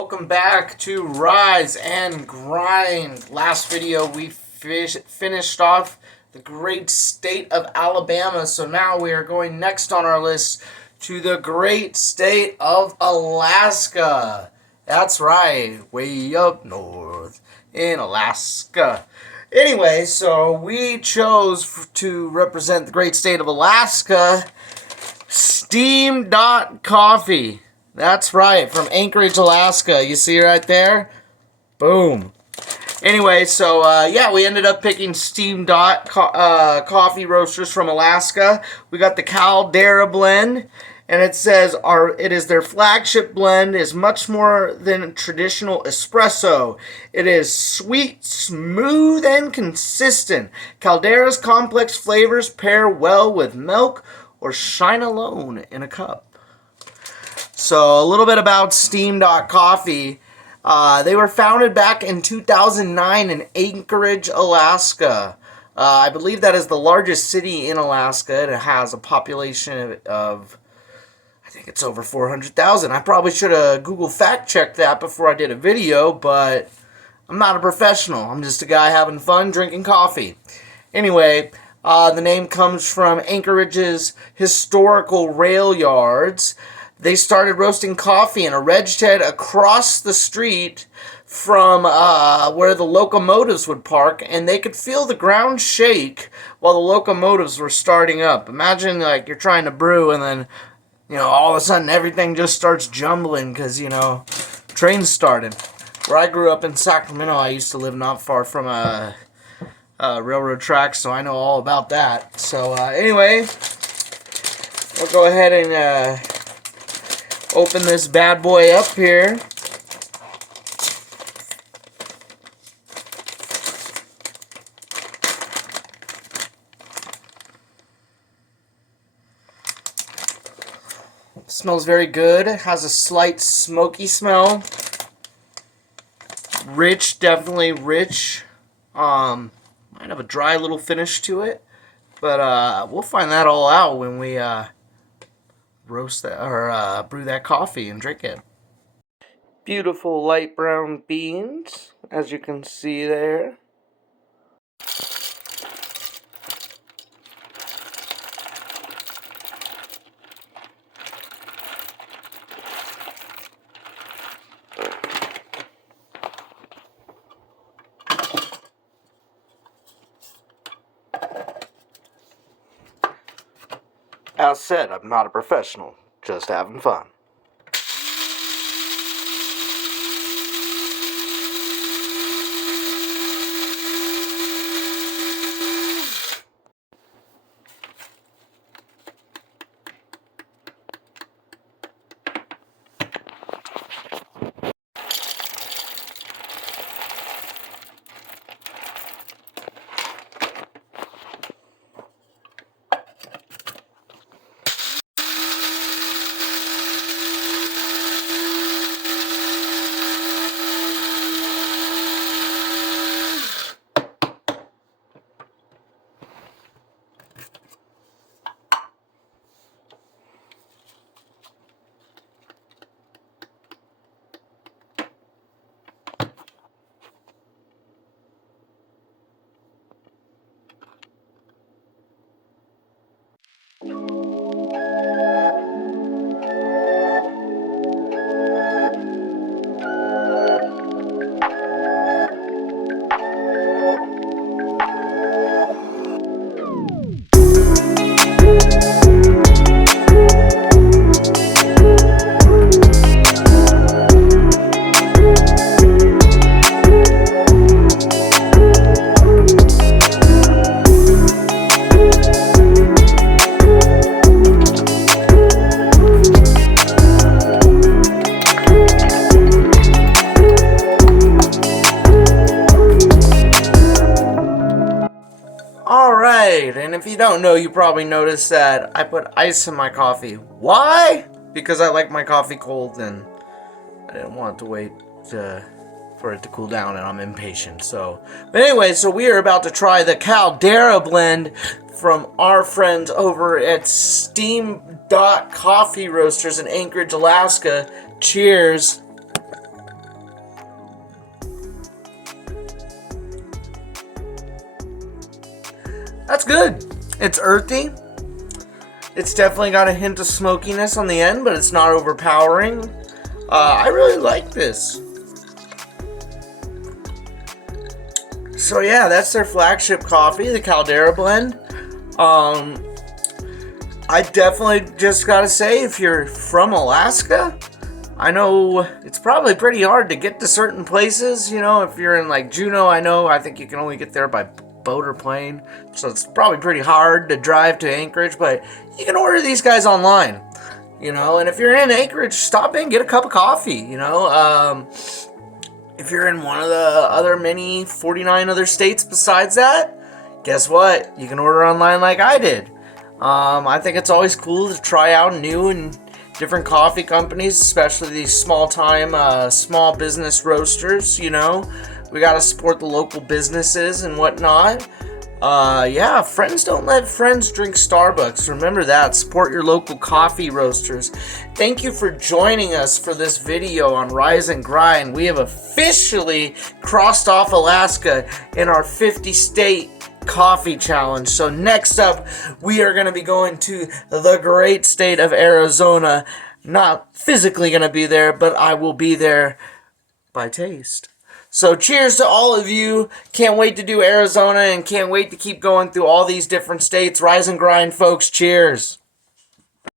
Welcome back to Rise and Grind. Last video we finished off the great state of Alabama, so now we are going next on our list to the great state of Alaska. That's right, way up north in Alaska. Anyway, so we chose to represent the great state of Alaska, SteamDot Coffee. That's right, from Anchorage, Alaska. You see right there? Boom. Anyway, so yeah, we ended up picking SteamDot Coffee Roasters from Alaska. We got the Caldera Blend, and it says it is their flagship blend. Is much more than traditional espresso. It is sweet, smooth, and consistent. Caldera's complex flavors pair well with milk or shine alone in a cup. So a little bit about SteamDot Coffee. They were founded back in 2009 in Anchorage, Alaska. I believe that is the largest city in Alaska. It has a population of, I think it's over 400,000. I probably should have Google fact checked that before I did a video, but I'm not a professional. I'm just a guy having fun drinking coffee. Anyway, the name comes from Anchorage's historical rail yards. They started roasting coffee in a red shed across the street from where the locomotives would park, and they could feel the ground shake while the locomotives were starting up. Imagine like you're trying to brew, and then all of a sudden everything just starts jumbling because trains started. Where I grew up in Sacramento, I used to live not far from a railroad track, so I know all about that. So anyway, we'll go ahead and open this bad boy up here. It smells very good. It has a slight smoky smell. Rich, definitely rich. Might have a dry little finish to it, but we'll find that all out when we roast that or brew that coffee and drink it. Beautiful light brown beans, as you can see there. As said, I'm not a professional, just having fun. Alright, and if you don't know, you probably noticed that I put ice in my coffee. Why? Because I like my coffee cold, and I didn't want to wait for it to cool down, and I'm impatient. But anyway, so we are about to try the Caldera Blend from our friends over at SteamDot Coffee Roasters in Anchorage, Alaska. Cheers. That's good. It's earthy. It's definitely got a hint of smokiness on the end, but it's not overpowering. I really like this. So yeah, that's their flagship coffee, the Caldera Blend. I definitely just gotta say, if you're from Alaska, I know it's probably pretty hard to get to certain places. You know, if you're in like Juneau, I think you can only get there by boat or plane. So it's probably pretty hard to drive to Anchorage, but you can order these guys online. You know, and if you're in Anchorage, stop in, get a cup of coffee, you know. If you're in one of the other many 49 other states besides that, guess what? You can order online like I did. I think it's always cool to try out new and different coffee companies, especially these small-time, small business roasters, you know. We got to support the local businesses and whatnot. Yeah, friends don't let friends drink Starbucks. Remember that. Support your local coffee roasters. Thank you for joining us for this video on Rise and Grind. We have officially crossed off Alaska in our 50-state coffee challenge. So next up, we are going to be going to the great state of Arizona. Not physically going to be there, but I will be there by taste. So cheers to all of you. Can't wait to do Arizona and can't wait to keep going through all these different states. Rise and grind, folks. Cheers.